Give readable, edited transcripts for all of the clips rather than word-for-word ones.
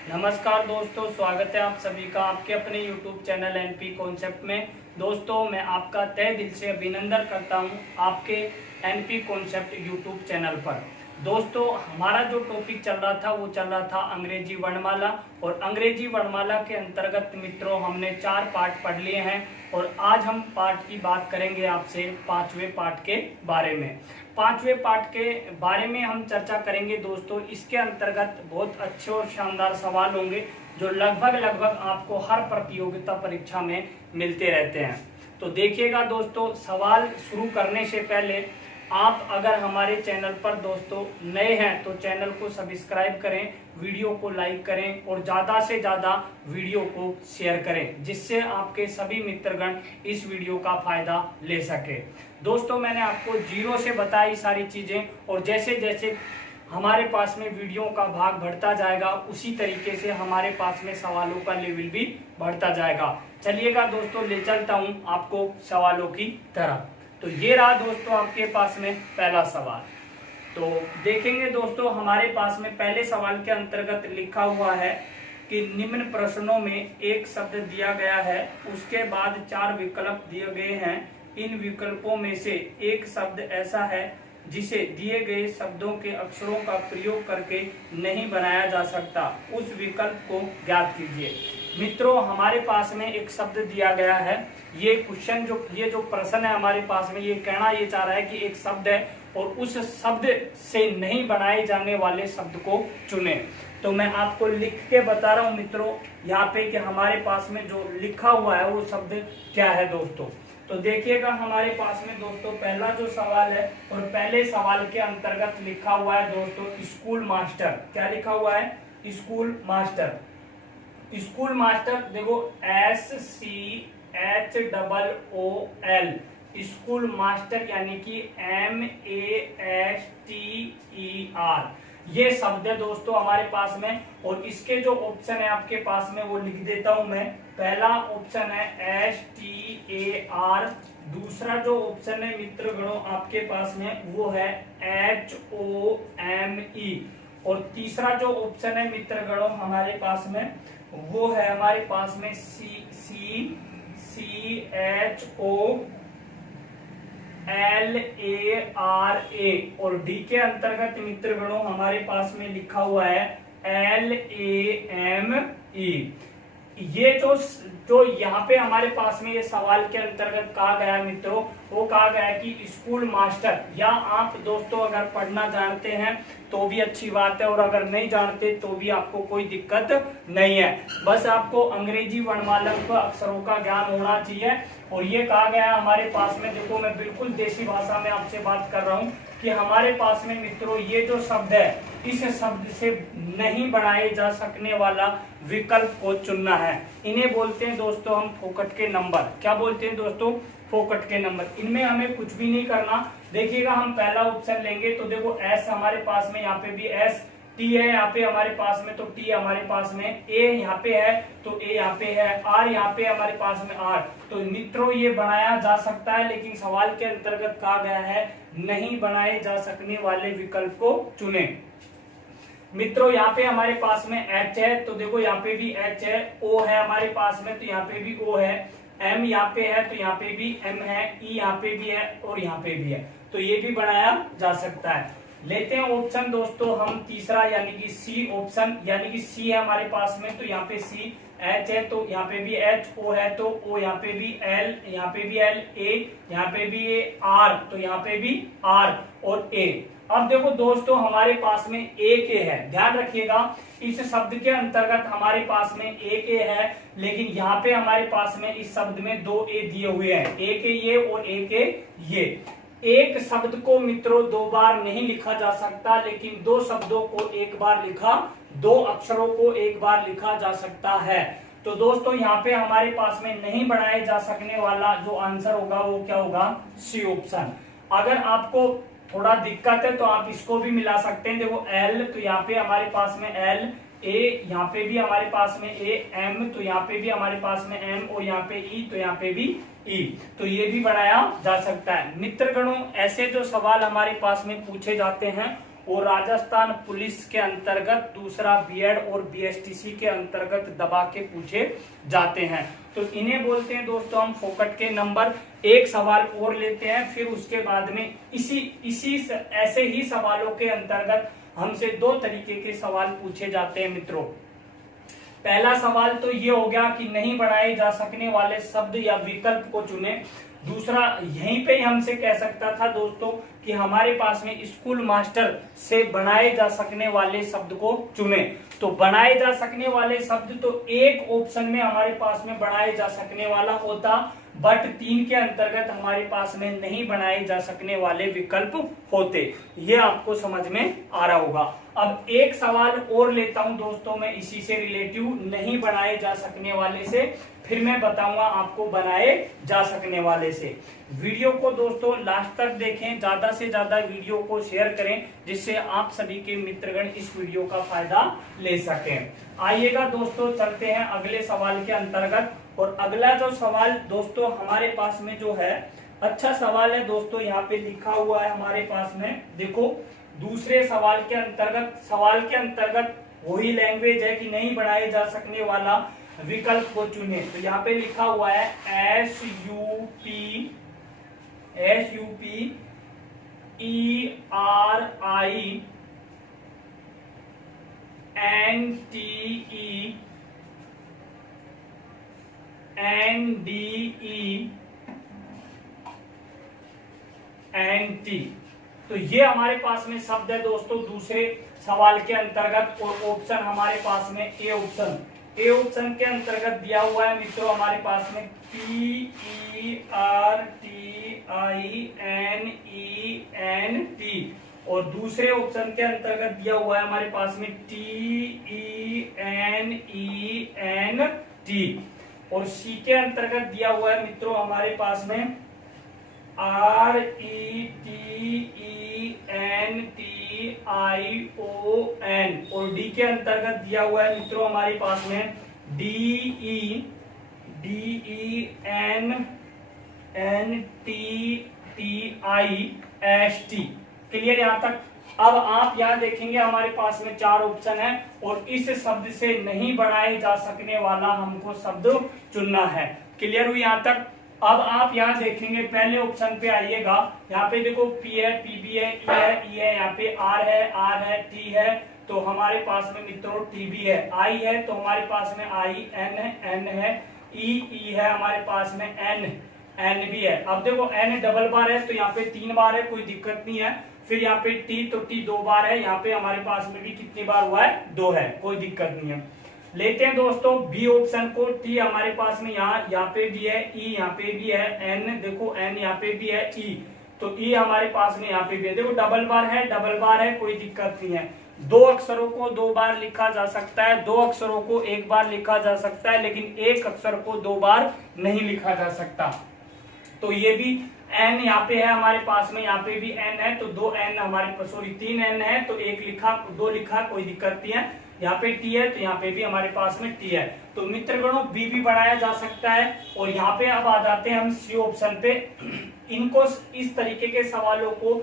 नमस्कार दोस्तों, स्वागत है आप सभी का आपके अपने YouTube चैनल एनपी कॉन्सेप्ट में। दोस्तों, मैं आपका तहे दिल से अभिनंदन करता हूं आपके एनपी कॉन्सेप्ट YouTube चैनल पर। दोस्तों, हमारा जो टॉपिक चल रहा था वो चल रहा था अंग्रेजी वर्णमाला, और अंग्रेजी वर्णमाला के अंतर्गत मित्रों हमने 4 पार्ट पढ़ लिए हैं और आज हम पार्ट की बात करेंगे आपसे 5वें पार्ट के बारे में। 5वें पार्ट के बारे में हम चर्चा करेंगे दोस्तों। इसके अंतर्गत बहुत अच्छे और शानदार सवाल होंगे जो लगभग आपको हर प्रतियोगिता परीक्षा में मिलते रहते हैं। तो देखिएगा दोस्तों, सवाल शुरू करने से पहले आप अगर हमारे चैनल पर दोस्तों नए हैं तो चैनल को सब्सक्राइब करें, वीडियो को लाइक करें और ज़्यादा से ज़्यादा वीडियो को शेयर करें, जिससे आपके सभी मित्रगण इस वीडियो का फायदा ले सके। दोस्तों, मैंने आपको जीरो से बताई सारी चीज़ें, और जैसे जैसे हमारे पास में वीडियो का भाग बढ़ता जाएगा उसी तरीके से हमारे पास में सवालों का लेवल भी बढ़ता जाएगा। चलिएगा दोस्तों, ले चलता हूँ आपको सवालों की तरफ। तो ये रहा दोस्तों आपके पास में पहला सवाल। तो देखेंगे दोस्तों, हमारे पास में पहले सवाल के अंतर्गत लिखा हुआ है कि निम्न प्रश्नों में एक शब्द दिया गया है, उसके बाद 4 विकल्प दिए गए हैं। इन विकल्पों में से एक शब्द ऐसा है जिसे दिए गए शब्दों के अक्षरों का प्रयोग करके नहीं बनाया जा सकता, उस विकल्प को ज्ञात कीजिए। मित्रों, हमारे पास में एक शब्द दिया गया है। ये क्वेश्चन ये जो प्रश्न है हमारे पास में, ये कहना ये चाह रहा है कि एक शब्द है और उस शब्द से नहीं बनाए जाने वाले शब्द को चुने। तो मैं आपको लिख के बता रहा हूँ मित्रों यहाँ पे कि हमारे पास में जो लिखा हुआ है वो शब्द क्या है दोस्तों। तो देखिएगा हमारे पास में दोस्तों पहला जो सवाल है, और पहले सवाल के अंतर्गत लिखा हुआ है दोस्तों स्कूल मास्टर। क्या लिखा हुआ है? School master. स्कूल मास्टर देखो SCHOOL, स्कूल मास्टर यानी कि MASTER, ये शब्द है दोस्तों हमारे पास में। और इसके जो ऑप्शन है आपके पास में वो लिख देता हूं मैं। पहला ऑप्शन है STAR, दूसरा जो ऑप्शन है मित्रगणों आपके पास में वो है HOME, और तीसरा जो ऑप्शन है मित्रगणों हमारे पास में वो है हमारे पास में CHOLARA, और डी के अंतर्गत मित्रगणों हमारे पास में लिखा हुआ है LAME। ये जो यहाँ पे हमारे पास में ये सवाल के अंतर्गत कहा गया है मित्रों, वो कहा गया है कि स्कूल मास्टर, या आप दोस्तों अगर पढ़ना जानते हैं तो भी अच्छी बात है, और अगर नहीं जानते तो भी आपको कोई दिक्कत नहीं है। बस आपको अंग्रेजी वर्णमाला के अक्षरों का ज्ञान होना चाहिए। और ये कहा गया है हमारे पास में, देखो मैं बिल्कुल देसी भाषा में आपसे बात कर रहा हूँ कि हमारे पास में मित्रों ये जो शब्द है, इस शब्द से नहीं बनाए जा सकने वाला विकल्प को चुनना है। इन्हें बोलते हैं दोस्तों हम फोकट के नंबर। क्या बोलते हैं दोस्तों? फोकट के नंबर। इनमें हमें कुछ भी नहीं करना। देखिएगा हम पहला ऑप्शन लेंगे तो देखो S हमारे पास में, यहाँ पे भी S, T है यहाँ पे हमारे पास में तो T हमारे पास में, A यहाँ पे है तो A यहाँ पे है, R यहाँ पे हमारे पास में R। तो मित्रों ये बनाया जा सकता है, लेकिन सवाल के अंतर्गत कहा गया है नहीं बनाए जा सकने वाले विकल्प को चुने। मित्रों यहाँ पे हमारे पास में H है तो देखो यहाँ पे भी H है, O है हमारे पास में तो यहाँ पे भी O है, M यहाँ पे है तो यहाँ पे भी M है, E यहाँ पे भी है और यहाँ पे भी है, तो ये भी बनाया जा सकता है। लेते हैं ऑप्शन दोस्तों हम तीसरा यानी कि C ऑप्शन, यानी कि C है हमारे पास में तो यहाँ पे C, H है तो यहाँ पे भी H, O है तो O, यहाँ पे भी L, यहाँ पे भी L, A यहाँ पे भी R तो यहाँ पे भी R और A। अब देखो दोस्तों हमारे पास में AK है, ध्यान रखिएगा इस शब्द के अंतर्गत हमारे पास में AK है, लेकिन यहाँ पे हमारे पास में इस शब्द में 2 A दिए हुए हैं, एक ये और एक ये। एक शब्द को मित्रों 2 बार नहीं लिखा जा सकता, लेकिन 2 शब्दों को एक बार लिखा, 2 अक्षरों को एक बार लिखा जा सकता है। तो दोस्तों यहाँ पे हमारे पास में नहीं बनाए जा सकने वाला जो आंसर होगा वो क्या होगा? C option. अगर आपको थोड़ा दिक्कत है तो आप इसको भी मिला सकते हैं। देखो L तो यहाँ पे हमारे पास में L, A यहाँ पे भी हमारे पास में A, M तो यहाँ पे भी हमारे पास में M और यहाँ पे E तो यहाँ पे भी E, तो ये भी बनाया जा सकता है। मित्रगणों ऐसे जो सवाल हमारे पास में पूछे जाते हैं वो राजस्थान पुलिस के अंतर्गत, दूसरा बीएड और बीएसटीसी के अंतर्गत दबा के पूछे जाते हैं। तो इन्हें बोलते हैं दोस्तों हम फोकट के नंबर। एक सवाल और लेते हैं, फिर उसके बाद में इसी ऐसे ही सवालों के अंतर्गत हमसे दो तरीके के सवाल पूछे जाते हैं मित्रों। पहला सवाल तो ये हो गया कि नहीं बनाए जा सकने वाले शब्द या विकल्प को चुने। दूसरा यहीं पे ही हमसे कह सकता था दोस्तों कि हमारे पास में स्कूल मास्टर से बनाए जा सकने वाले शब्द को चुने। तो बनाए जा सकने वाले शब्द तो एक ऑप्शन में हमारे पास में बनाए जा सकने वाला होता, बट 3 के अंतर्गत हमारे पास में नहीं बनाए जा सकने वाले विकल्प होते। ये आपको समझ में आ रहा होगा। अब एक सवाल और लेता हूं दोस्तों मैं इसी से रिलेटिव, नहीं बनाए जा सकने वाले से, फिर मैं बताऊंगा आपको बनाए जा सकने वाले से। वीडियो को दोस्तों लास्ट तक देखें, ज्यादा से ज्यादा वीडियो को शेयर करें, जिससे आप सभी के मित्रगण इस वीडियो का फायदा ले सकें। आइएगा दोस्तों, चलते हैं अगले सवाल के अंतर्गत। और अगला जो सवाल दोस्तों हमारे पास में जो है, अच्छा सवाल है दोस्तों, यहाँ पे लिखा हुआ है हमारे पास में, देखो दूसरे सवाल के अंतर्गत वही लैंग्वेज है कि नहीं बनाए जा सकने वाला विकल्प को चुने। तो यहाँ पे लिखा हुआ है SUPERINTENDE। तो ये हमारे पास में शब्द है दोस्तों दूसरे सवाल के अंतर्गत। और ऑप्शन हमारे पास में ए ऑप्शन के अंतर्गत दिया हुआ है मित्रों हमारे पास में PERTINENT। और दूसरे ऑप्शन के अंतर्गत दिया हुआ है हमारे पास में TENENT। और सी के अंतर्गत दिया हुआ है मित्रों हमारे पास में RETENTION। और डी के अंतर्गत दिया हुआ है मित्रों हमारे पास में DENTITIST। क्लियर यहाँ तक? अब आप यहाँ देखेंगे हमारे पास में 4 ऑप्शन है, और इस शब्द से नहीं बनाए जा सकने वाला हमको शब्द चुनना है। क्लियर हुई यहाँ तक? अब आप यहाँ देखेंगे पहले ऑप्शन पे आइएगा, यहाँ पे देखो P है, PB है, E है, E है, यहाँ पे R है, T है, तो हमारे पास में मित्रों TB है। I है तो हमारे पास में I, N है, E है हमारे पास में N भी है। अब देखो N डबल बार है तो यहाँ पे 3 बार है, कोई दिक्कत नहीं है। फिर यहाँ पे T तो T 2 बार है, यहाँ पे हमारे पास में भी कितनी बार हुआ है? 2 है, कोई दिक्कत नहीं है। लेते हैं दोस्तों बी ऑप्शन को। टी हमारे पास में यहाँ पे भी है, ई यहाँ पे भी है, एन देखो एन यहाँ पे भी है, ई तो ई हमारे पास में यहाँ पे भी है। देखो डबल बार है, कोई दिक्कत नहीं है। 2 अक्षरों को 2 बार लिखा जा सकता है, 2 अक्षरों को 1 बार लिखा जा सकता है, लेकिन एक अक्षर को 2 बार नहीं लिखा जा सकता। तो ये भी एन यहाँ पे है हमारे पास में, यहाँ पे भी एन है, तो 2 एन हमारे पास, सॉरी 3 एन है, तो 1 लिखा 2 लिखा, कोई दिक्कत नहीं है। यहाँ पे टी है तो यहाँ पे भी हमारे पास में टी है। तो मित्रगणों बी भी बनाया जा सकता है। और यहाँ पे अब आ जाते हैं हम सी ऑप्शन पे। इनको इस तरीके के सवालों को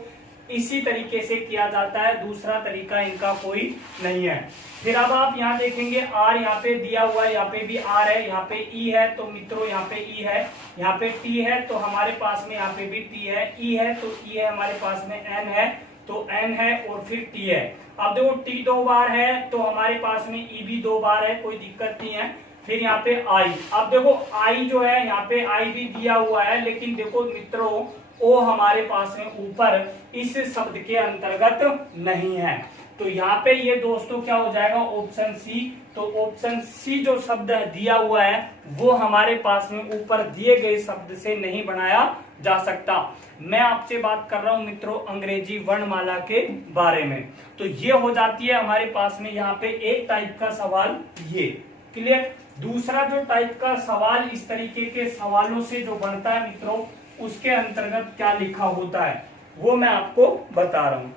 इसी तरीके से किया जाता है, दूसरा तरीका इनका कोई नहीं है। फिर अब आप यहाँ देखेंगे आर यहाँ पे दिया हुआ है, यहाँ पे भी आर है, यहाँ पे ई है, तो मित्रों यहाँ पे ई है, यहाँ पे टी है तो हमारे पास में यहाँ पे भी टी है, ई है तो ई है हमारे पास में, एन है तो एन है और फिर टी है। अब देखो टी 2 बार है तो हमारे पास में ई भी 2 बार है, कोई दिक्कत नहीं है। फिर यहाँ पे आई, अब देखो आई जो है यहाँ पे आई भी दिया हुआ है, लेकिन देखो मित्रों ओ हमारे पास में ऊपर इस शब्द के अंतर्गत नहीं है। तो यहाँ पे ये दोस्तों क्या हो जाएगा, ऑप्शन सी। तो ऑप्शन सी जो शब्द दिया हुआ है वो हमारे पास में ऊपर दिए गए शब्द से नहीं बनाया जा सकता। मैं आपसे बात कर रहा हूं मित्रों अंग्रेजी वर्णमाला के बारे में। तो ये हो जाती है हमारे पास में यहाँ पे एक टाइप का सवाल, ये क्लियर। दूसरा जो टाइप का सवाल इस तरीके के सवालों से जो बनता है मित्रों, उसके अंतर्गत क्या लिखा होता है वो मैं आपको बता रहा हूं।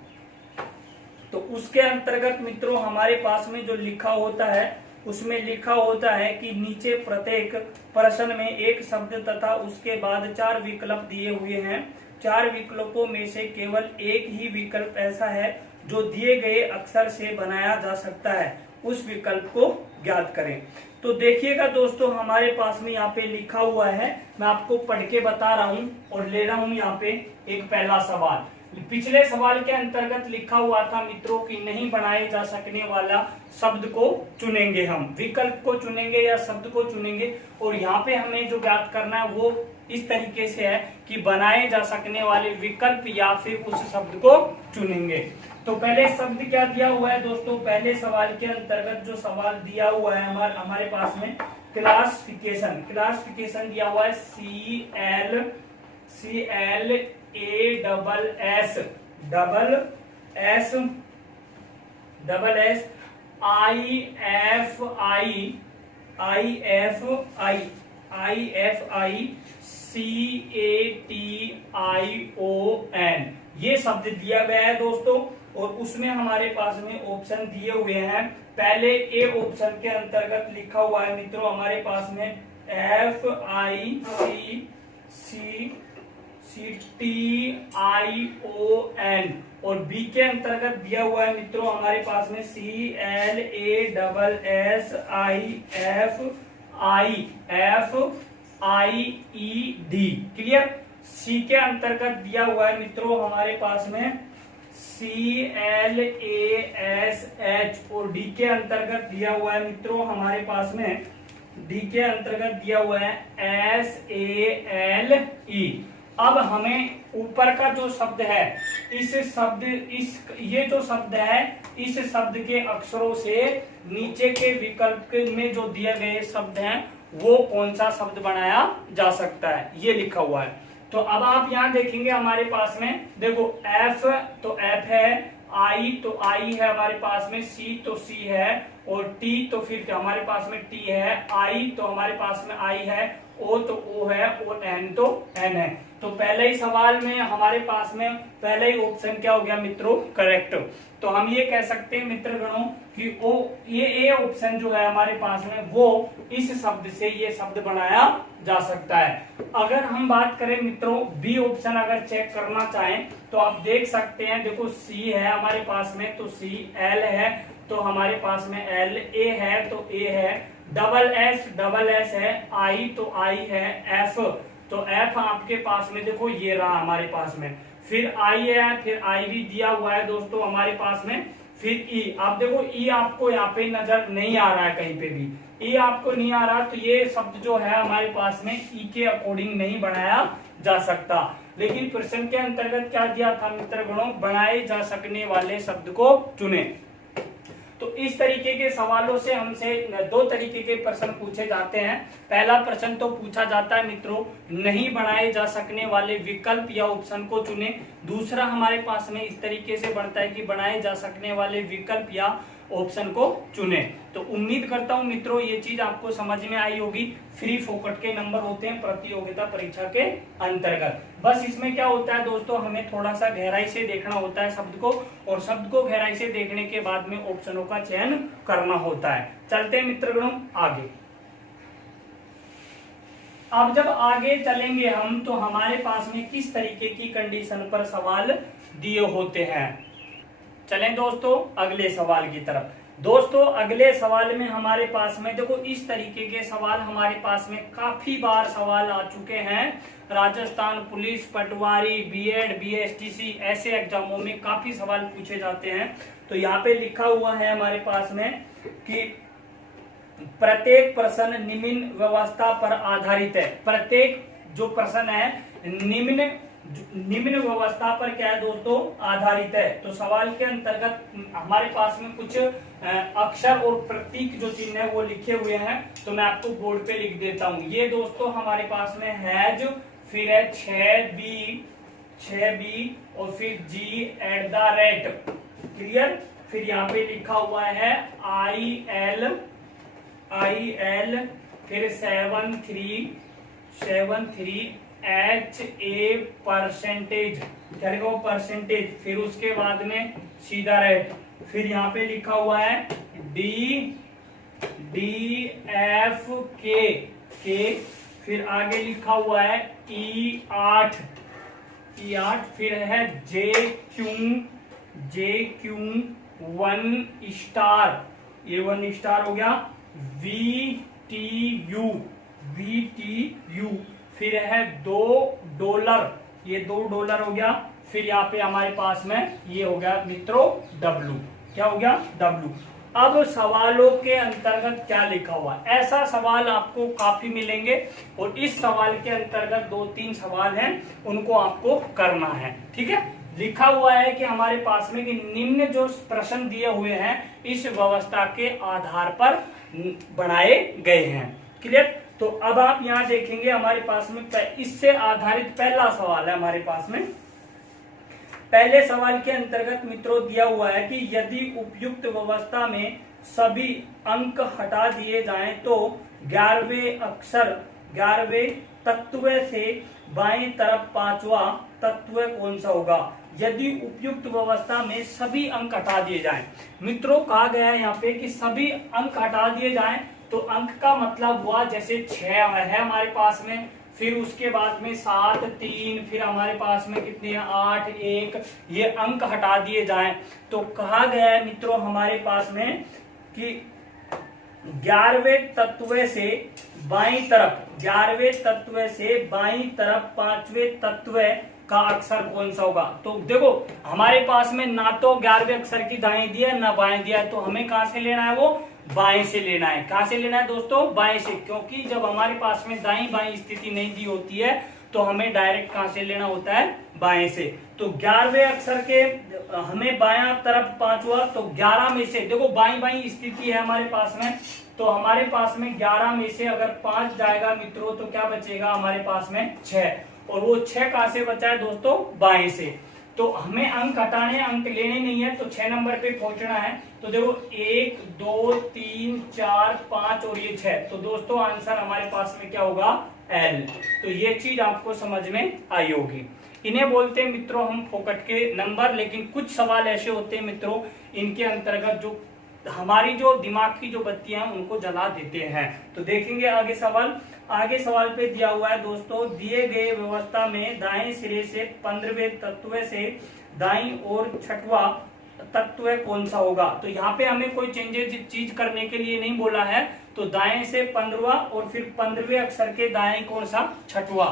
तो उसके अंतर्गत मित्रों हमारे पास में जो लिखा होता है उसमें लिखा होता है कि नीचे प्रत्येक प्रश्न में एक शब्द तथा उसके बाद 4 विकल्प दिए हुए हैं। 4 विकल्पों में से केवल एक ही विकल्प ऐसा है जो दिए गए अक्षर से बनाया जा सकता है उस विकल्प को ज्ञात करें। तो देखिएगा दोस्तों, हमारे पास में यहाँ पे लिखा हुआ है, मैं आपको पढ़ के बता रहा हूँ और ले रहा हूँ यहाँ पे एक पहला सवाल। पिछले सवाल के अंतर्गत लिखा हुआ था मित्रों कि नहीं बनाए जा सकने वाला शब्द को चुनेंगे, हम विकल्प को चुनेंगे या शब्द को चुनेंगे। और यहाँ पे हमें जो ज्ञात करना है वो इस तरीके से है कि बनाए जा सकने वाले विकल्प या फिर उस शब्द को चुनेंगे। तो पहले शब्द क्या दिया हुआ है दोस्तों, पहले सवाल के अंतर्गत जो सवाल दिया हुआ है हमारे पास में क्लासिफिकेशन दिया हुआ है CLASSIFICATION, ये शब्द दिया गया है दोस्तों। और उसमें हमारे पास में ऑप्शन दिए हुए हैं। पहले ए ऑप्शन के अंतर्गत लिखा हुआ है मित्रों हमारे पास में FICCTION, और बी के अंतर्गत दिया हुआ है मित्रों हमारे पास में CLASSIFIED। क्लियर। सी के अंतर्गत दिया हुआ है मित्रों हमारे पास में CLASH, और डी के अंतर्गत दिया हुआ है मित्रों हमारे पास में डी के अंतर्गत दिया हुआ है SALE। अब हमें ऊपर का जो शब्द है ये जो शब्द है इस शब्द के अक्षरों से नीचे के विकल्प में जो दिए गए शब्द हैं वो कौन सा शब्द बनाया जा सकता है, ये लिखा हुआ है। तो अब आप यहाँ देखेंगे हमारे पास में देखो F तो F है, I तो I है हमारे पास में, C तो C है, और T तो फिर हमारे पास में T है, I तो हमारे पास में I है, O तो O है, और N तो N है। तो पहले ही सवाल में हमारे पास में पहले ही ऑप्शन क्या हो गया मित्रों, करेक्ट। तो हम ये कह सकते हैं मित्रगणों कि ये ए ऑप्शन जो है हमारे पास में वो इस शब्द से ये शब्द बनाया जा सकता है। अगर हम बात करें मित्रों बी ऑप्शन अगर चेक करना चाहें तो आप देख सकते हैं, देखो सी है हमारे पास में तो सी, एल है तो हमारे पास में एल, ए है तो ए है, डबल एस है, आई तो आई है, एफ तो एफ आपके पास में देखो ये रहा हमारे पास में, फिर आई है, फिर आई भी दिया हुआ है दोस्तों हमारे पास में, फिर ई। आप देखो ई आपको यहाँ पे नजर नहीं आ रहा है, कहीं पे भी ई आपको नहीं आ रहा, तो ये शब्द जो है हमारे पास में ई के अकॉर्डिंग नहीं बनाया जा सकता। लेकिन प्रश्न के अंतर्गत क्या दिया था मित्रगणों, बनाए जा सकने वाले शब्द को चुने। तो इस तरीके के सवालों से हमसे दो तरीके के प्रश्न पूछे जाते हैं। पहला प्रश्न तो पूछा जाता है मित्रों नहीं बनाए जा सकने वाले विकल्प या ऑप्शन को चुने। दूसरा हमारे पास में इस तरीके से बनता है कि बनाए जा सकने वाले विकल्प या ऑप्शन को चुने। तो उम्मीद करता हूं मित्रों ये चीज आपको समझ में आई होगी। फ्री फोकट के नंबर होते हैं प्रतियोगिता परीक्षा के अंतर्गत। बस इसमें क्या होता है दोस्तों, हमें थोड़ा सा गहराई से देखना होता है शब्द को, और शब्द को गहराई से देखने के बाद में ऑप्शनों का चयन करना होता है। चलते हैं मित्रगणों आगे। अब जब आगे चलेंगे हम तो हमारे पास में किस तरीके की कंडीशन पर सवाल दिए होते हैं। चलें दोस्तों अगले सवाल की तरफ। दोस्तों अगले सवाल में हमारे पास में देखो इस तरीके के सवाल हमारे पास में काफी बार सवाल आ चुके हैं। राजस्थान पुलिस, पटवारी, बीएड, बीएसटीसी ऐसे एग्जामों में काफी सवाल पूछे जाते हैं। तो यहाँ पे लिखा हुआ है हमारे पास में कि प्रत्येक प्रश्न निम्न व्यवस्था पर आधारित है। प्रत्येक जो प्रश्न है निम्न व्यवस्था पर क्या है दोस्तों, आधारित है। तो सवाल के अंतर्गत हमारे पास में कुछ अक्षर और प्रतीक जो चिन्ह है वो लिखे हुए हैं, तो मैं आपको बोर्ड पे लिख देता हूं। ये दोस्तों हमारे पास में हैज, फिर है 6B और फिर G@। क्लियर। फिर यहाँ पे लिखा हुआ है IL, फिर 73 HA%, परसेंटेज, फिर उसके बाद में सीधा रेट, फिर यहाँ पे लिखा हुआ है DFK, फिर आगे लिखा हुआ है E8, फिर है JQ, JQ1 ये 1 स्टार हो गया, VTU फिर है $2 ये $2 हो गया, फिर यहाँ पे हमारे पास में ये हो गया मित्रों W, क्या हो गया W। अब सवालों के अंतर्गत क्या लिखा हुआ है, ऐसा सवाल आपको काफी मिलेंगे और इस सवाल के अंतर्गत 2-3 सवाल हैं उनको आपको करना है, ठीक है। लिखा हुआ है कि हमारे पास में कि निम्न जो प्रश्न दिए हुए हैं इस व्यवस्था के आधार पर बनाए गए हैं, क्लियर। तो अब आप यहाँ देखेंगे हमारे पास में इससे आधारित पहला सवाल है हमारे पास में। पहले सवाल के अंतर्गत मित्रों दिया हुआ है कि यदि उपयुक्त व्यवस्था में सभी अंक हटा दिए जाएं तो 11वें तत्व से बाएं तरफ 5वां तत्व कौन सा होगा। यदि उपयुक्त व्यवस्था में सभी अंक हटा दिए जाएं, मित्रों कहा गया है यहाँ पे कि सभी अंक हटा दिए जाएं, तो अंक का मतलब हुआ जैसे 6 है हमारे पास में, फिर उसके बाद में 7, 3, फिर हमारे पास में कितने 8, 1, ये अंक हटा दिए जाएं तो कहा गया है मित्रों हमारे पास में कि 11वें तत्व से बाईं तरफ 5वें तत्व का अक्षर कौन सा होगा। तो देखो हमारे पास में ना तो 11वें अक्षर की दाएं दिया ना बाएं दिया, तो हमें कहां से लेना है, वो बाएं से लेना है। कहां से लेना है दोस्तों, बाएं से, क्योंकि जब हमारे पास में दाईं बाईं स्थिति नहीं दी होती है तो हमें डायरेक्ट कहां से लेना होता है, बाएं से। तो 11वें अक्षर के हमें बायां तरफ 5वां, तो 11 में से देखो बाईं बाईं स्थिति है हमारे पास में, तो हमारे पास में 11 में से अगर 5 जाएगा मित्रों तो क्या बचेगा हमारे पास में 6, और वो 6 कहां से बचा है दोस्तों, बाएं से। तो हमें अंक हटाने, अंक लेने नहीं है, तो 6 नंबर पे पहुंचना है। तो देखो 1, 2, 3, 4, 5 और ये 6, तो दोस्तों आंसर हमारे पास में क्या होगा, L। तो ये चीज आपको समझ में आई होगी। इन्हें बोलते हैं मित्रों हम फोकट के नंबर, लेकिन कुछ सवाल ऐसे होते हैं मित्रों इनके अंतर्गत जो हमारी जो दिमाग की जो बत्तियां हैं उनको जला देते हैं। तो देखेंगे आगे सवाल पे दिया हुआ है दोस्तों, दिए गए व्यवस्था में दाएं सिरे से 15वें तत्व से दाईं ओर 6वां तत्व कौन सा होगा। तो यहाँ पे हमें कोई चीज करने के लिए नहीं बोला है, तो दाएं से 15वां और फिर 15वें अक्षर के दाएं कौन सा, 6वां।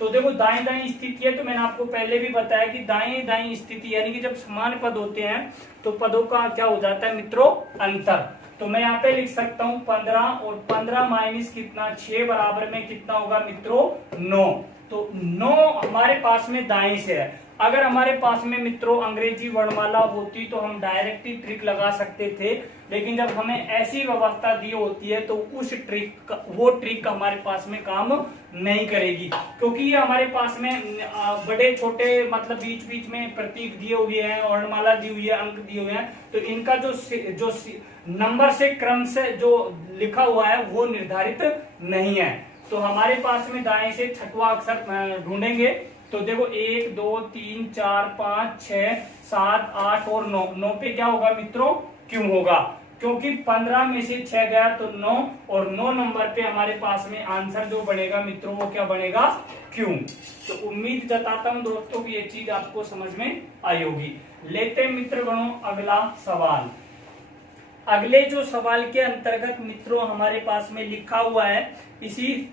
तो देखो दाएं दाएं स्थिति है, तो मैंने आपको पहले भी बताया कि दाएं दाएं स्थिति यानी कि जब समान पद होते हैं तो पदों का क्या हो जाता है मित्रों, अंतर। तो मैं यहाँ पे लिख सकता हूँ 15 और 15 माइनस कितना 6 बराबर में कितना होगा मित्रों 9। तो 9 हमारे पास में दाएं से है। अगर हमारे पास में मित्रों अंग्रेजी वर्णमाला होती तो हम डायरेक्ट ही ट्रिक लगा सकते थे, लेकिन जब हमें ऐसी व्यवस्था दी होती है तो उस वो ट्रिक हमारे पास में काम नहीं करेगी, क्योंकि ये हमारे पास में बड़े छोटे मतलब बीच बीच में प्रतीक दिए हुए हैं, वर्णमाला दी हुई है, अंक दिए हुए हैं, तो इनका जो नंबर से क्रम से जो लिखा हुआ है वो निर्धारित नहीं है। तो हमारे पास में दाएं से 6वां अक्षर ढूंढेंगे, तो देखो 1, 2, 3, 4, 5, 6, 7, 8 और 9। 9 पे क्या होगा मित्रों, क्यों होगा, क्योंकि 15 में से 6 गया तो 9, और 9 नंबर पे हमारे पास में आंसर जो बनेगा मित्रों वो क्या बनेगा, क्यों। तो उम्मीद जताता हूं दोस्तों कि ये चीज आपको समझ में आई होगी। लेते मित्रगणों अगला सवाल। अगले जो सवाल के अंतर्गत मित्रों हमारे पास में लिखा हुआ है, इसी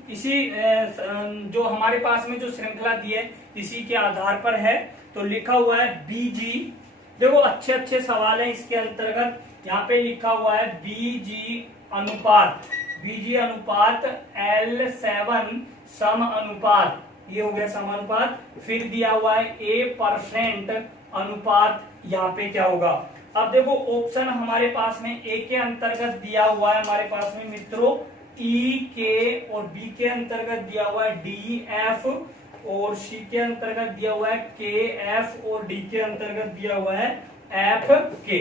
जो हमारे पास में जो श्रृंखला दी है इसी के आधार पर है। तो लिखा हुआ है बीजी, देखो अच्छे अच्छे सवाल है इसके अंतर्गत। यहाँ पे लिखा हुआ है बीजी अनुपात L7 सम अनुपात, ये हो गया सम अनुपात। फिर दिया हुआ है A% अनुपात, यहाँ पे क्या होगा। अब देखो ऑप्शन हमारे पास में ए के अंतर्गत दिया हुआ है हमारे पास में मित्रों ई के, और बी के अंतर्गत दिया हुआ है डी एफ, और सी के अंतर्गत दिया हुआ है के एफ, और डी के अंतर्गत दिया हुआ है एफ के।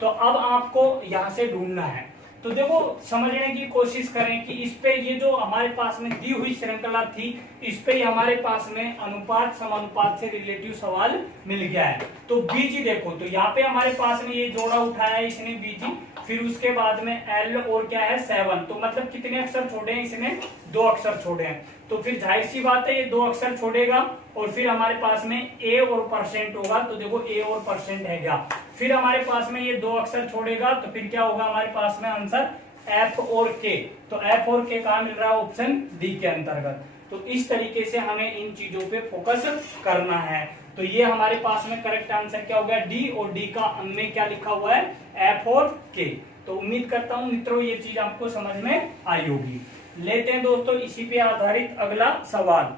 तो अब आपको यहां से ढूंढना है। तो देखो समझने की कोशिश करें कि इस पे ये जो हमारे पास में दी हुई श्रृंखला थी इस पे हमारे पास में अनुपात समानुपात से रिलेटिव सवाल मिल गया है। तो बीजी देखो, तो यहाँ पे हमारे पास में ये जोड़ा उठाया है इसने बीजी, फिर उसके बाद में एल और क्या है 7, तो मतलब कितने अक्षर छोड़े हैं इसमें, 2 अक्षर छोड़े हैं। तो फिर जाहिर सी बात है ये 2 अक्षर छोड़ेगा और फिर हमारे पास में ए और परसेंट होगा, तो देखो ए और परसेंट है क्या। फिर हमारे पास में ये 2 अक्षर छोड़ेगा तो फिर क्या होगा हमारे पास में आंसर एफ और के। तो एफ और के कहाँ मिल रहा है, ऑप्शन डी के अंतर्गत। तो इस तरीके से हमें इन चीजों पे फोकस करना है। तो ये हमारे पास में करेक्ट आंसर क्या हो गया, डी, और डी का में क्या लिखा हुआ है, एफ और के। तो उम्मीद करता हूं मित्रों ये चीज आपको समझ में आई होगी। लेते हैं दोस्तों इसी पे आधारित अगला सवाल।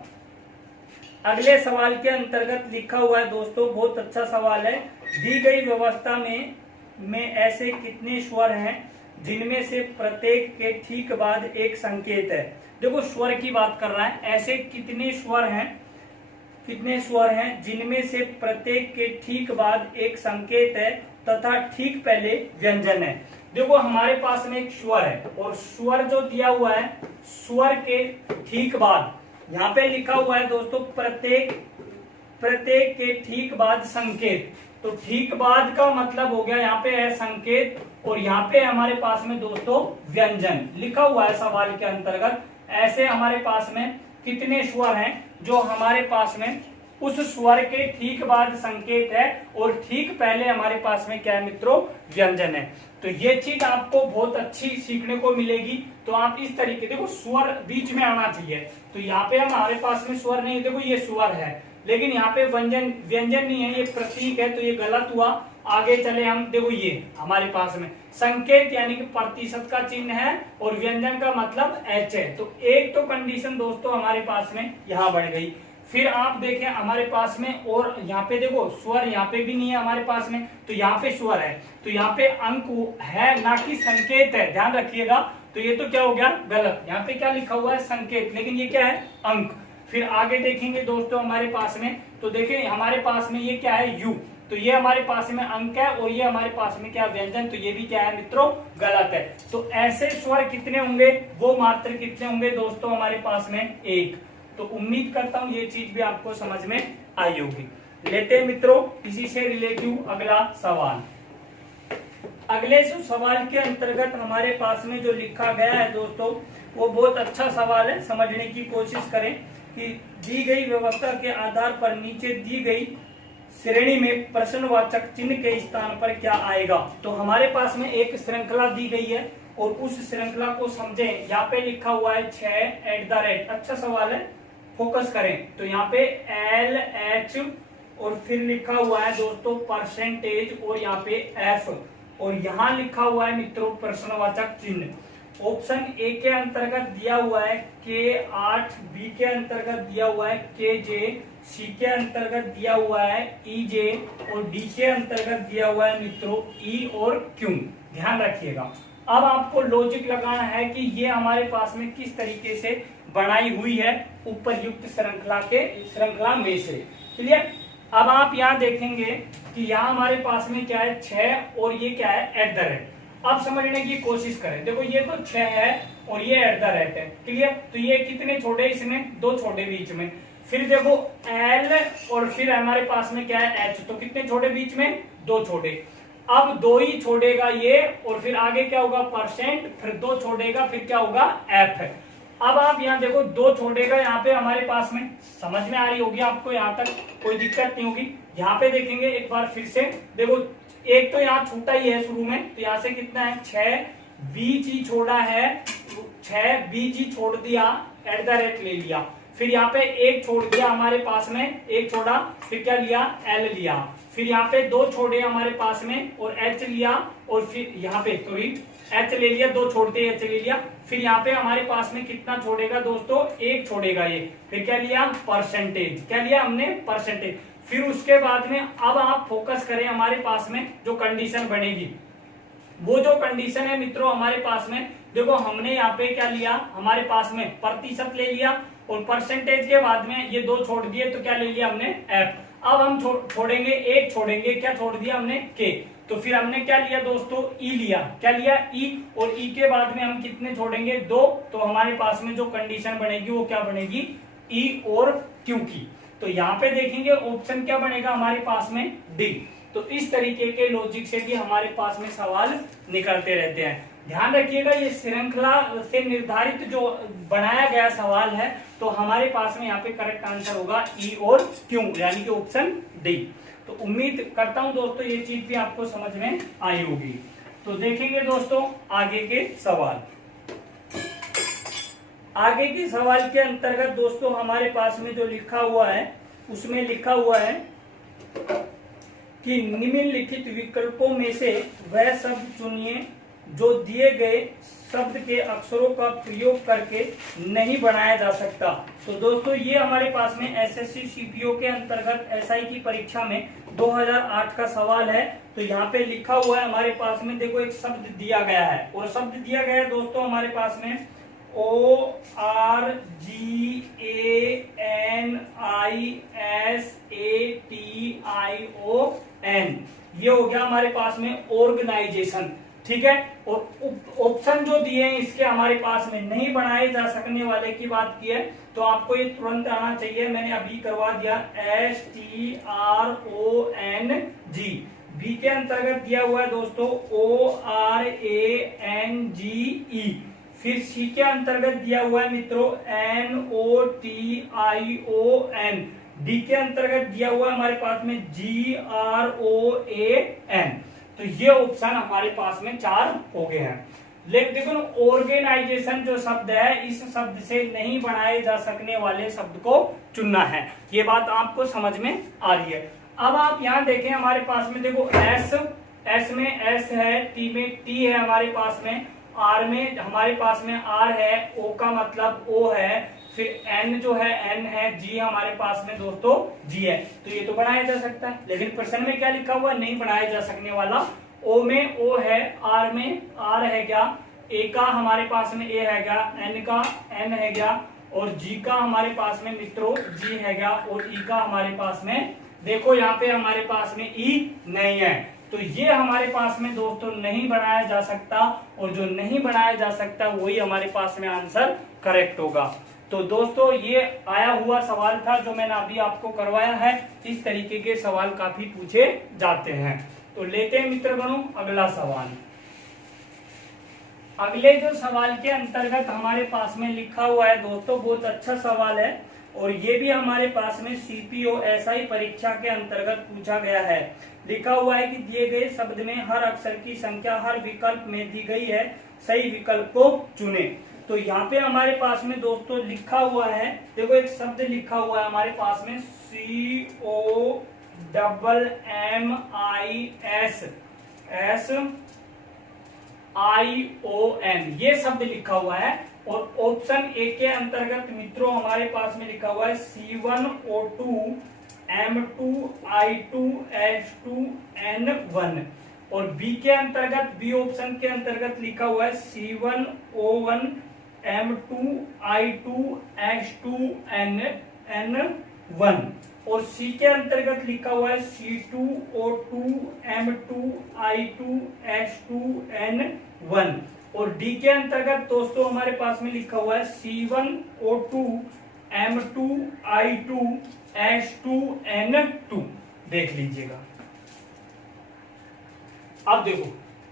अगले सवाल के अंतर्गत लिखा हुआ है दोस्तों, बहुत अच्छा सवाल है। दी गई व्यवस्था में ऐसे कितने स्वर हैं जिनमें से प्रत्येक के ठीक बाद एक संकेत है। देखो स्वर की बात कर रहा है, ऐसे कितने स्वर हैं जिनमें से प्रत्येक के ठीक बाद एक संकेत है तथा ठीक पहले व्यंजन है। देखो हमारे पास में एक स्वर है और स्वर जो दिया हुआ है, स्वर के ठीक बाद यहाँ पे लिखा हुआ है दोस्तों प्रत्येक के ठीक बाद संकेत। तो ठीक बाद का मतलब हो गया यहाँ पे है संकेत और यहाँ पे हमारे पास में दोस्तों व्यंजन लिखा हुआ है सवाल के अंतर्गत। ऐसे हमारे पास में कितने स्वर हैं जो हमारे पास में उस स्वर के ठीक बाद संकेत है और ठीक पहले हमारे पास में क्या है मित्रों, व्यंजन है। तो ये चीज आपको बहुत अच्छी सीखने को मिलेगी। तो आप इस तरीके, देखो स्वर बीच में आना चाहिए। तो यहाँ पे हमारे पास में स्वर नहीं, देखो ये स्वर है लेकिन यहाँ पे व्यंजन नहीं है, ये प्रतीक है, तो ये गलत हुआ। आगे चले हम, देखो ये हमारे पास में संकेत यानी कि प्रतिशत का चिन्ह है और व्यंजन का मतलब एच है। तो एक तो कंडीशन दोस्तों हमारे पास में यहाँ बढ़ गई। फिर आप देखें हमारे पास में, और यहाँ पे देखो स्वर यहाँ पे भी नहीं है हमारे पास में, तो यहाँ पे स्वर है, तो यहाँ पे अंक है ना कि संकेत है, ध्यान रखिएगा। तो ये तो क्या हो गया गलत, यहाँ पे क्या लिखा हुआ है संकेत, लेकिन ये क्या है अंक। फिर आगे देखेंगे दोस्तों हमारे पास में, तो देखें हमारे पास में ये क्या है यू, तो ये हमारे पास में अंक है और ये हमारे पास में क्या व्यंजन, तो ये भी क्या है मित्रों गलत है। तो ऐसे स्वर कितने होंगे, वो मात्र कितने होंगे दोस्तों हमारे पास में एक। तो उम्मीद करता हूं ये चीज भी आपको समझ में आई होगी। लेते हैं मित्रों इसी से रिलेटिव अगला सवाल। अगले सवाल के अंतर्गत हमारे पास में जो लिखा गया है दोस्तों, वो बहुत अच्छा सवाल है, समझने की कोशिश करें कि दी गई व्यवस्था के आधार पर नीचे दी गई श्रेणी में प्रश्नवाचक चिन्ह के स्थान पर क्या आएगा। तो हमारे पास में एक श्रृंखला दी गई है और उस श्रृंखला को समझें। यहाँ पे लिखा हुआ है 6 @ अच्छा सवाल है, फोकस करें। तो यहाँ पे LH और फिर लिखा हुआ है दोस्तों परसेंटेज और यहाँ पे F और यहाँ लिखा हुआ है मित्रों प्रश्नवाचक चिन्ह। ऑप्शन ए के अंतर्गत दिया हुआ है K8, बी के अंतर्गत दिया हुआ है KJ, सी के अंतर्गत दिया हुआ है EJ और डी के अंतर्गत दिया हुआ है मित्रों E और Q। ध्यान रखिएगा। अब आपको लॉजिक लगाना है कि ये हमारे पास में किस तरीके से बनाई हुई है उपरयुक्त श्रृंखला में से। क्लियर। अब आप यहाँ देखेंगे कि यहाँ हमारे पास में क्या है 6 और ये क्या है @ अब समझने की कोशिश करें। देखो ये तो 6 है और ये @ है। क्लियर। तो ये कितने छोड़े, इसमें 2 छोड़े बीच में। फिर देखो L और फिर हमारे पास में क्या है H, तो कितने छोड़े बीच में, 2 छोड़े। अब 2 ही छोड़ेगा ये और फिर आगे क्या होगा परसेंट, फिर 2 छोड़ेगा फिर क्या होगा F। अब आप यहाँ देखो 2 छोड़ेगा यहाँ पे हमारे पास में, समझ में आ रही होगी आपको, यहाँ तक कोई दिक्कत नहीं होगी। यहाँ पे देखेंगे एक बार फिर से, देखो एक तो यहाँ छूटा ही है शुरू में, तो यहाँ से कितना है 6, बीच ही छोड़ा है 6, बीच ही छोड़ दिया @ ले लिया। फिर यहाँ पे 1 छोड़ दिया हमारे पास में, 1 छोड़ा फिर क्या लिया L लिया। फिर यहाँ पे 2 छोड़े हमारे पास में और H लिया और फिर यहाँ पे सॉरी H ले लिया, 2 छोड़ते H ले लिया। फिर यहाँ पे हमारे पास में कितना छोड़ेगा दोस्तों, 1 छोड़ेगा ये। फिर क्या लिया परसेंटेज, क्या लिया हमने परसेंटेज। फिर उसके बाद में अब आप फोकस करें हमारे पास में जो कंडीशन बनेगी, वो जो कंडीशन है मित्रों हमारे पास में, देखो हमने यहाँ पे क्या लिया हमारे पास में प्रतिशत ले लिया और परसेंटेज के बाद में ये 2 छोड़ दिए तो क्या ले लिया हमने F। अब हम छोड़ेंगे 1 छोड़ेंगे, क्या छोड़ दिया हमने K। तो फिर हमने क्या लिया दोस्तों E लिया, क्या लिया E और E के बाद में हम कितने छोड़ेंगे 2। तो हमारे पास में जो कंडीशन बनेगी वो क्या बनेगी E और Q की। तो यहाँ पे देखेंगे ऑप्शन क्या बनेगा हमारे पास में D। तो इस तरीके के लॉजिक से भी हमारे पास में सवाल निकलते रहते हैं। ध्यान रखिएगा, ये श्रृंखला से निर्धारित जो बनाया गया सवाल है, तो हमारे पास में यहाँ पे करेक्ट आंसर होगा ई और क्यों, यानी कि ऑप्शन डी। तो उम्मीद करता हूं दोस्तों ये चीज भी आपको समझ में आई होगी। तो देखेंगे दोस्तों आगे के सवाल। आगे के सवाल के अंतर्गत दोस्तों हमारे पास में जो लिखा हुआ है, उसमें लिखा हुआ है कि निम्नलिखित विकल्पों में से वह शब्द चुनिए जो दिए गए शब्द के अक्षरों का प्रयोग करके नहीं बनाया जा सकता। तो दोस्तों ये हमारे पास में एसएससी सीपीओ के अंतर्गत एसआई की परीक्षा में 2008 का सवाल है। तो यहाँ पे लिखा हुआ है हमारे पास में, देखो एक शब्द दिया गया है, और शब्द दिया गया है दोस्तों हमारे पास में ORGANISATION, ये हो गया हमारे पास में ऑर्गेनाइजेशन। ठीक है, और ऑप्शन जो दिए हैं इसके हमारे पास में नहीं बनाए जा सकने वाले की बात की है, तो आपको ये तुरंत आना चाहिए, मैंने अभी करवा दिया STRONG। बी के अंतर्गत दिया हुआ है दोस्तों ORANGE। फिर सी के अंतर्गत दिया हुआ है मित्रों NOTION। डी के अंतर्गत दिया हुआ है हमारे पास में GROAN। तो ये ऑप्शन हमारे पास में 4 हो गए हैं। लेकिन देखो ऑर्गेनाइजेशन जो शब्द है, इस शब्द से नहीं बनाए जा सकने वाले शब्द को चुनना है। ये बात आपको समझ में आ रही है। अब आप यहाँ देखें हमारे पास में, देखो एस में एस है, टी में टी है हमारे पास में, आर में हमारे पास में आर है, ओ का मतलब ओ है, फिर एन जो है एन है, जी हमारे पास में दोस्तों जी है। तो ये तो बनाया जा सकता है, लेकिन प्रश्न में क्या लिखा हुआ है, नहीं बनाया जा सकने वाला। ओ में ओ है, आर में आर है क्या, ए का हमारे पास में ए है क्या, एन का एन है क्या, और जी का हमारे पास में मित्रों जी है क्या, और ई का हमारे पास में, देखो यहाँ पे हमारे पास में ई नहीं है। तो ये हमारे पास में दोस्तों नहीं बनाया जा सकता, और जो नहीं बनाया जा सकता वही हमारे पास में आंसर करेक्ट होगा। तो दोस्तों ये आया हुआ सवाल था जो मैंने अभी आपको करवाया है। इस तरीके के सवाल काफी पूछे जाते हैं। तो लेते हैं मित्रगणों अगला सवाल। अगले जो सवाल के अंतर्गत हमारे पास में लिखा हुआ है दोस्तों, बहुत अच्छा सवाल है, और ये भी हमारे पास में सीपीओ एसआई परीक्षा के अंतर्गत पूछा गया है। लिखा हुआ है कि दिए गए शब्द में हर अक्षर की संख्या हर विकल्प में दी गई है, सही विकल्प को चुने। तो यहाँ पे हमारे पास में दोस्तों लिखा हुआ है, देखो एक शब्द लिखा हुआ है हमारे पास में COMMISSION, ये शब्द लिखा हुआ है। और ऑप्शन ए के अंतर्गत मित्रों हमारे पास में लिखा हुआ है C1O2 M2 I2 H2 N1, और बी के अंतर्गत बी ऑप्शन के अंतर्गत लिखा हुआ है C1O1 M2 I2 H2 N1, और सी के अंतर्गत लिखा हुआ है C2O2 M2 I2 H2 N1, और डी के अंतर्गत दोस्तों हमारे पास में लिखा हुआ है C1O2 M2 I2 H2 N2। देख लीजिएगा। अब देखो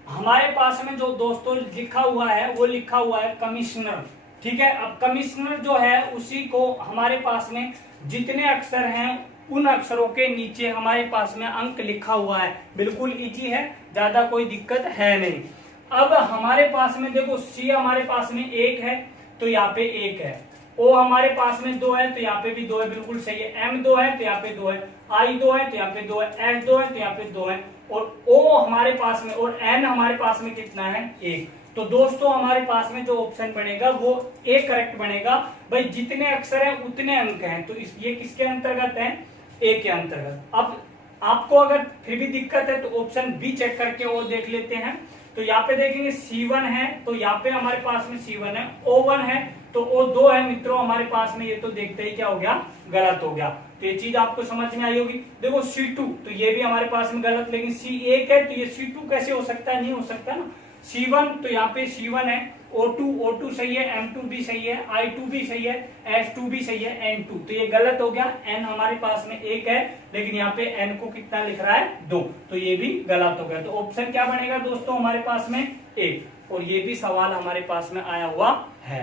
हमारे पास में जो दोस्तों लिखा हुआ है वो लिखा हुआ है कमिश्नर। ठीक है, अब कमिश्नर जो है उसी को हमारे पास में जितने अक्षर हैं उन अक्षरों के नीचे हमारे पास में अंक लिखा हुआ है। बिल्कुल इजी है, ज्यादा कोई दिक्कत है नहीं। अब हमारे पास में देखो सी हमारे पास में 1 है तो यहाँ पे 1 है, ओ हमारे पास में 2 है तो यहाँ पे भी 2 है, बिल्कुल सही है। एम 2 है तो यहाँ पे 2 है, आई 2 है तो यहाँ पे 2 है, एच 2 है तो यहाँ पे 2 है, और ओ हमारे पास में और एन हमारे पास में कितना है 1। तो दोस्तों हमारे पास में जो ऑप्शन बनेगा वो ए करेक्ट बनेगा। भाई जितने अक्षर हैं उतने अंक हैं, तो ये किसके अंतर्गत है, ए के अंतर्गत। अब आपको अगर फिर भी दिक्कत है तो ऑप्शन बी चेक करके और देख लेते हैं। तो यहाँ पे देखेंगे C1 है तो यहाँ पे हमारे पास में C1 है, O1 है तो O2 है मित्रों हमारे पास में, ये तो देखते ही क्या हो गया, गलत हो गया। तो ये चीज आपको समझ में आई होगी। देखो C2 तो ये भी हमारे पास में गलत, लेकिन C1 है तो ये C2 कैसे हो सकता है, नहीं हो सकता ना। C1 तो यहाँ पे C1 है, O2 सही है, M2 भी सही है, I2 भी सही है, S2 भी सही है, N2 तो ये गलत हो गया। N हमारे पास में 1 है, लेकिन यहाँ पे N को कितना लिख रहा है 2, तो ये भी गलत हो गया। तो ऑप्शन क्या बनेगा दोस्तों हमारे पास में 1, और ये भी सवाल हमारे पास में आया हुआ है।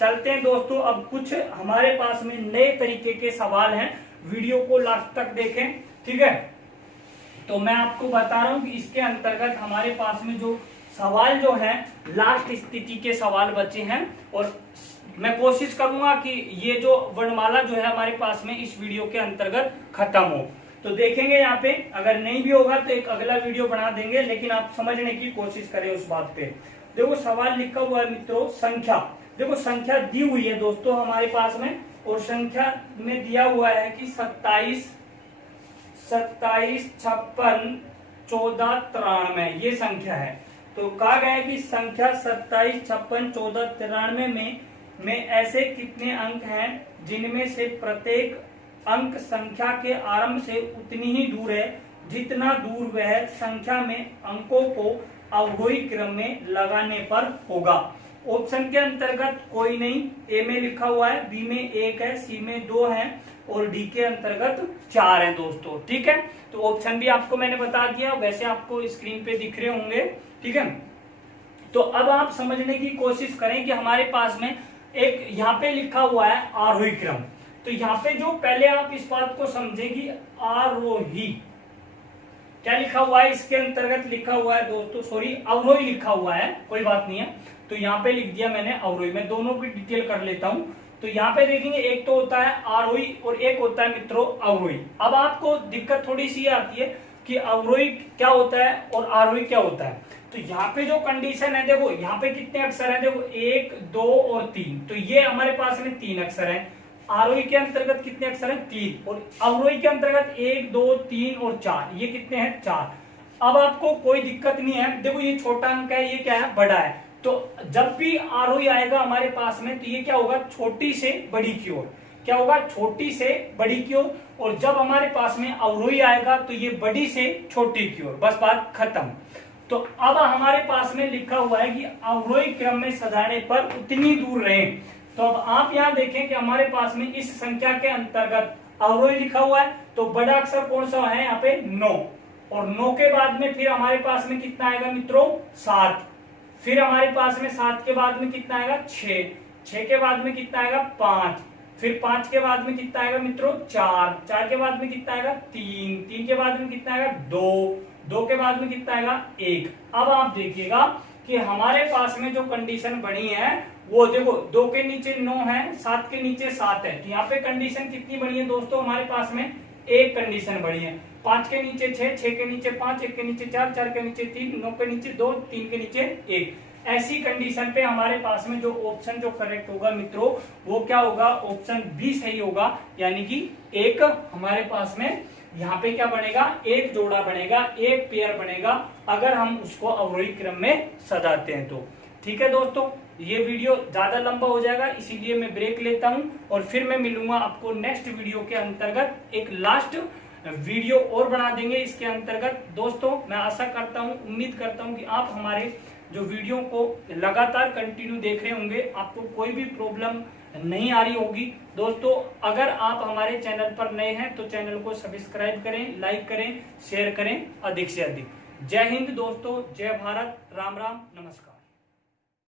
चलते हैं दोस्तों, अब कुछ हमारे पास में नए तरीके के सवाल हैं, वीडियो को लास्ट तक देखें, ठीक है। तो मैं आपको बता रहा हूं कि इसके अंतर्गत हमारे पास में जो सवाल जो है लास्ट स्थिति के सवाल बचे हैं, और मैं कोशिश करूंगा कि ये जो वर्णमाला जो है हमारे पास में इस वीडियो के अंतर्गत खत्म हो। तो देखेंगे यहाँ पे, अगर नहीं भी होगा तो एक अगला वीडियो बना देंगे, लेकिन आप समझने की कोशिश करें उस बात पे। देखो सवाल लिखा हुआ है मित्रों, संख्या, देखो संख्या दी हुई है दोस्तों हमारे पास में, और संख्या में दिया हुआ है कि 27, 56, 14, 93 ये संख्या है। तो कहा गया है कि संख्या 27, 56, 14, 93 में ऐसे कितने अंक हैं जिनमें से प्रत्येक अंक संख्या के आरंभ से उतनी ही दूर है जितना दूर वह संख्या में अंकों को अवरोही क्रम में लगाने पर होगा। ऑप्शन के अंतर्गत कोई नहीं, ए में लिखा हुआ है, बी में 1 है, सी में 2 है, और डी के अंतर्गत 4 है दोस्तों, ठीक है। तो ऑप्शन भी आपको मैंने बता दिया, वैसे आपको स्क्रीन पे दिख रहे होंगे, ठीक है। तो अब आप समझने की कोशिश करें कि हमारे पास में एक यहाँ पे लिखा हुआ है आरोही क्रम। तो यहाँ पे जो पहले आप इस बात को समझें कि आरोही क्या लिखा हुआ है, इसके अंतर्गत लिखा हुआ है दोस्तों, सॉरी अवरोही लिखा हुआ है, कोई बात नहीं है, तो यहाँ पे लिख दिया मैंने अवरोही। मैं दोनों की डिटेल कर लेता हूं। तो यहाँ पे देखेंगे एक तो होता है आरोही और एक होता है मित्रों अवरोही। अब आपको दिक्कत थोड़ी सी आती है कि अवरोही क्या होता है और आरोही क्या होता है। तो यहाँ पे जो कंडीशन है, देखो यहाँ पे कितने अक्षर हैं, देखो 1, 2 और 3, तो ये हमारे पास में 3 अक्षर हैं। आरोही के अंतर्गत कितने अक्षर हैं, 3, और अवरोही के अंतर्गत 1, 2, 3 और 4, ये कितने हैं, 4। अब आपको कोई दिक्कत नहीं है, देखो ये छोटा अंक है, ये क्या है, बड़ा है। तो जब भी आरोही आएगा हमारे पास में, तो ये क्या होगा, छोटी से बड़ी की ओर, क्या होगा, छोटी से बड़ी की ओर। और जब हमारे पास में अवरोही आएगा तो ये बड़ी से छोटी की ओर, बस बात खत्म। तो अब हमारे पास में लिखा हुआ है कि अवरोही क्रम में सजाने पर उतनी दूर रहें। तो अब आप यहाँ देखें कि हमारे पास में इस संख्या के अंतर्गत अवरोही लिखा हुआ है, तो बड़ा अक्षर कौन सा है यहाँ पे, 9, और 9 के बाद में फिर हमारे पास में कितना आएगा मित्रों, 7, फिर हमारे पास में 7 के बाद में कितना आएगा, 6, 6 के बाद में कितना आएगा, 5, फिर 5 के बाद में कितना आएगा मित्रों, 4, 4 के बाद में कितना आएगा, 3, 3 के बाद में कितना आएगा, 2, 2 के बाद में कितना आएगा, 1। अब आप देखिएगा कि हमारे पास में जो कंडीशन बनी है वो देखो, 2 के नीचे 9 है, 7 के नीचे 7 है, तो यहाँ पे कंडीशन कितनी बनी है दोस्तों, हमारे पास में एक कंडीशन बनी है। 5 के नीचे 6, 6 के नीचे 5, 1 के नीचे 4, 4 के नीचे 3, 9 के नीचे 2, 3 के नीचे 1। ऐसी कंडीशन पे हमारे पास में जो ऑप्शन जो करेक्ट होगा मित्रों, वो क्या होगा, ऑप्शन बी सही होगा, यानी कि एक हमारे पास में यहाँ पे क्या बनेगा, एक जोड़ा बनेगा, एक पेयर बनेगा, अगर हम उसको अवरोही क्रम में सजाते हैं तो। ठीक है दोस्तों, ये वीडियो ज्यादा लंबा हो जाएगा, इसीलिए मैं ब्रेक लेता हूं, और फिर मैं मिलूंगा आपको नेक्स्ट वीडियो के अंतर्गत। एक लास्ट वीडियो और बना देंगे इसके अंतर्गत। दोस्तों मैं आशा करता हूं, उम्मीद करता हूं कि आप हमारे जो वीडियो को लगातार कंटिन्यू देख रहे होंगे, आपको कोई भी प्रॉब्लम नहीं आ रही होगी। दोस्तों अगर आप हमारे चैनल पर नए हैं तो चैनल को सब्सक्राइब करें, लाइक करें, शेयर करें अधिक से अधिक। जय हिंद दोस्तों, जय भारत, राम राम, नमस्कार।